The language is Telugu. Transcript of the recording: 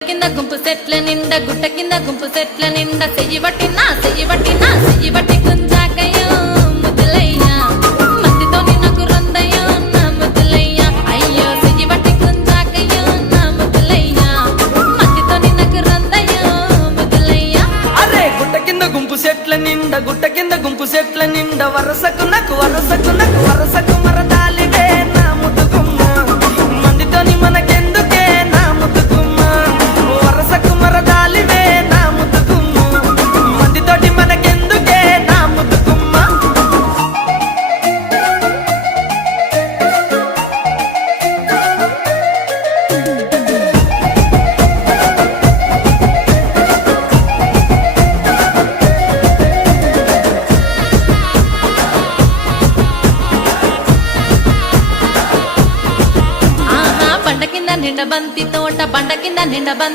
కింద గుంపు సెట్ల నిండా గుట్ట కింద గుంపు సెట్ల నిండా చెయ్యి బట్టి గుంజాకయ్యో ముద్దులయ్యా మందితో నాకు రొందయ్యో నా ముద్దులయ్యా అయ్యో చెయ్యి బట్టి గుంజాకయ్యో నా ముద్దులయ్యా మందితో నాకు రొందయ్యో ముద్దులయ్యా. అరే గుట్ట కింద గుంపు సెట్ల నిండా వరసకు మరదాలివే నా ముద్దుగుమ్మ మందితోని మనకెందుకే నా ముద్దుగుమ్మ వరసకు మరదాలివే నా ముద్దుగుమ్మ మందితోటి మనకెందుకే నా ముద్దుగుమ్మ. బండ కింద నిండ బంతి తోట బండ కింద నిండ బంతి